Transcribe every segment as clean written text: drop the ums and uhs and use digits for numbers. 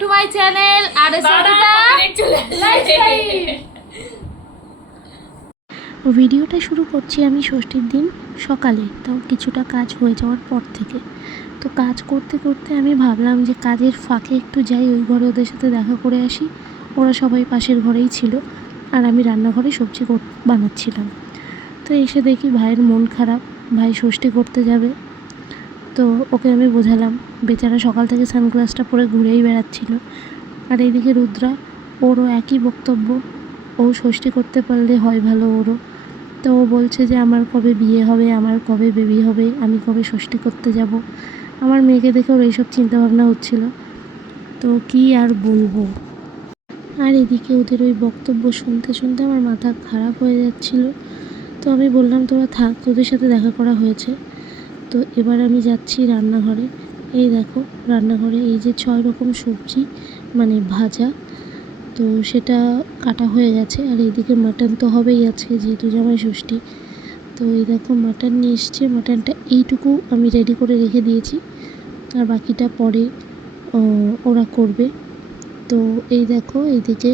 To my channel আর ভিডিওটা শুরু করছি আমি ষষ্ঠীর দিন সকালে, তাও কিছুটা কাজ হয়ে যাওয়ার পর থেকে। তো কাজ করতে করতে আমি ভাবলাম যে কাজের ফাঁকে একটু যাই, ওই ঘরে ওদের সাথে দেখা করে আসি। ওরা সবাই পাশের ঘরেই ছিল আর আমি রান্নাঘরে সবজি বানাচ্ছিলাম। তো এসে দেখি ভাইয়ের মন খারাপ, ভাই ষষ্ঠী করতে যাবে। তো ওকে আমি বোঝালাম, বেচারা সকাল থেকে সানগ্লাসটা পরে ঘুরেই বেড়াচ্ছিল। আর এইদিকে রুদ্রা, ওরও একই বক্তব্য, ও ষষ্ঠী করতে পারলে হয় ভালো ওরও। তো ও বলছে যে আমার কবে বিয়ে হবে, আমার কবে বেবি হবে, আমি কবে ষষ্ঠী করতে যাব। আমার মেয়েকে দেখে ওর এইসব চিন্তাভাবনা হচ্ছিল। তো কি আর বলবো। আর এদিকে ওদের ওই বক্তব্য শুনতে শুনতে আমার মাথা খারাপ হয়ে যাচ্ছিল। তো আমি বললাম তোরা থাক, তোদের সাথে দেখা করা হয়েছে। তো এবার আমি যাচ্ছি রান্নাঘরে। এই দেখো রান্নাঘরে এই যে 6 রকম সবজি মানে ভাজা, তো সেটা কাটা হয়ে গেছে। আর এইদিকে মাটন তো হবেই আজকে, যেহেতু জামাই ষষ্ঠী। তো এই দেখো মাটন নিয়ে এসছে, মাটনটা এইটুকু আমি রেডি করে রেখে দিয়েছি, আর বাকিটা পরে ওরা করবে। তো এই দেখো এইদিকে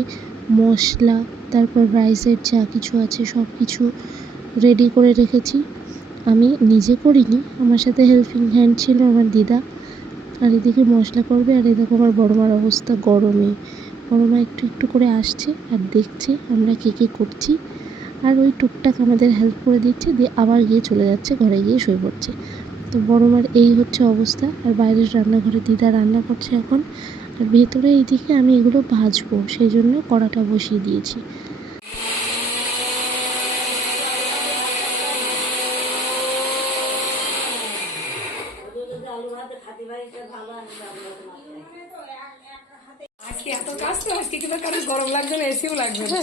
মশলা, তারপর রাইসের যা কিছু আছে সব কিছু রেডি করে রেখেছি। আমি নিজে করিনি, আমার সাথে হেল্পিং হ্যান্ড ছিল আমার দিদা। আর এদিকে মশলা করবে। আর এই দেখো আমার বড়মার অবস্থা গরমে, বড়মা একটু একটু করে আসছে আর দেখছে আমরা কে করছি, আর ওই টুকটাক আমাদের হেল্প করে দিচ্ছে, দিয়ে আবার গিয়ে চলে যাচ্ছে ঘরে গিয়ে শুয়ে পড়ছে। তো বড়মার এই হচ্ছে অবস্থা। আর বাইরের রান্নাঘরে দিদা রান্না করছে এখন, আর ভেতরে এইদিকে আমি এগুলো ভাজবো, সেই জন্য কড়াটা বসিয়ে দিয়েছি। এত কাজ তো আজকে কিংবা কারোর গরম লাগবে না, এসিও লাগবে না।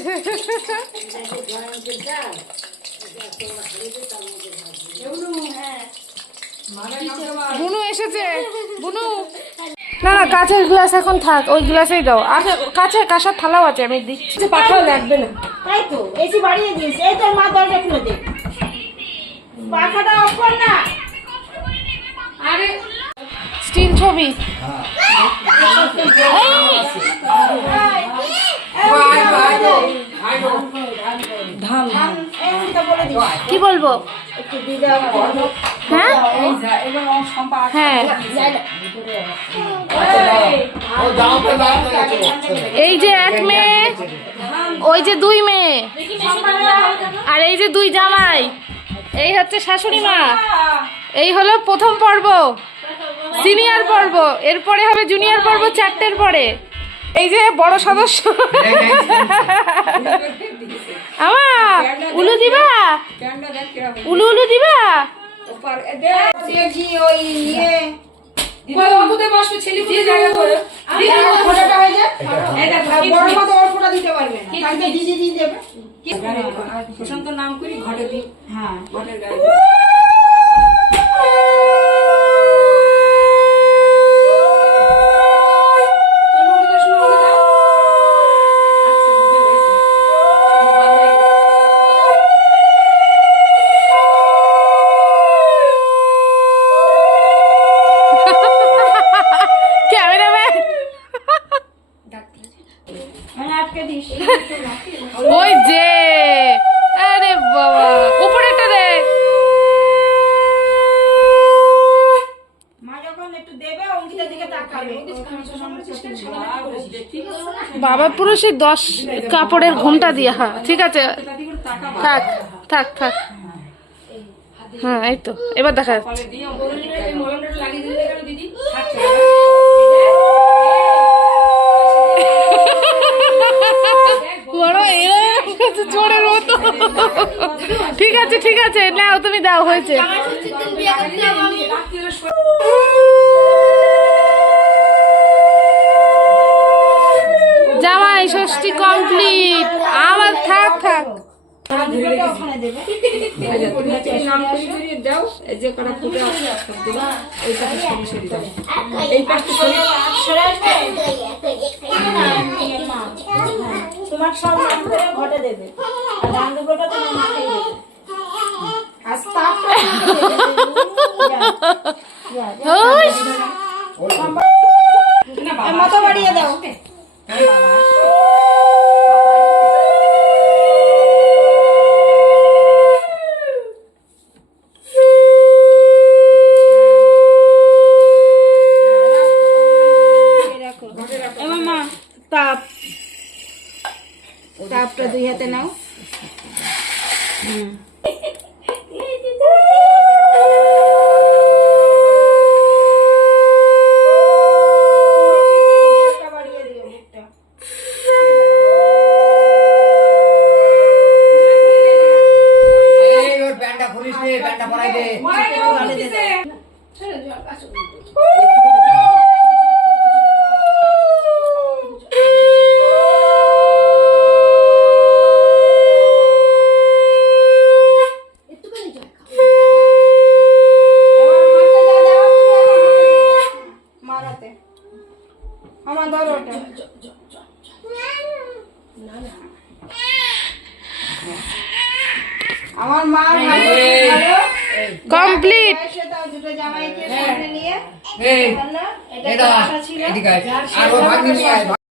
বুনু এসেছে, বুনু না না কাঁচের গ্লাস এখন থাক, ওই গ্লাসেই দাও। আর কাঁচের কাঁসার থালাও আছে, আমি দিচ্ছি। পাখাও লাগবে না, তাই তো এসি বাড়িয়ে দিয়েছে। এই তোর মা দরজা খুলে দে, পাখাটা অফ কর না। আরে স্টিল ছবি কি বলবো? হ্যাঁ হ্যাঁ, এই যে 1 মেয়ে, ওই যে 2 মেয়ে, আর এই যে 2 জামাই, এই হচ্ছে শাশুড়ি মা। এই হলো প্রথম পর্ব, সিনিয়র পর্ব, এরপরে হবে জুনিয়র পর্ব 4টের পরে। এই যে বড় সদস্য আমার উলু দিবা, উলু উলু দিবা। প্রশান্ত নাম করি ঘটে দিই। হ্যাঁ ঘটের গায়ে ওই যে, আরে বাবা উপরেটা দে। মা যখন একটু দেবে অঙ্কিতার দিকে তাকাবে। বাবা পুরো সেই 10 কাপড়ের ঘুমটা দিয়া। ঠিক আছে থাক থাক থাক। হ্যাঁ এই তো এবার দেখা যাচ্ছে। চোরের মতো। ঠিক আছে ঠিক আছে, নাও তুমি দাও, হয়েছে। জামাই ষষ্ঠী কমপ্লিট, আমার থাক থাক। তোমার সব নাম করে ঘটে দেবে, আর ডান দুটোটা তোমার মাথায় দেবে। আস্তে আস্তে মতো বাড়িয়ে দাও। হাতে নাও। প্যান্টটা খুলিস রে, প্যান্টটা পরাই দে। মারাতে আমার ধরো ওটা। আমার মা কমপ্লিট। দুটো জামাইকে সামনে নিয়ে এই বললো, এটা এটা কথা ছিল এদিকে আয়। আর ও ভাগ্নি নিয়ে আয়।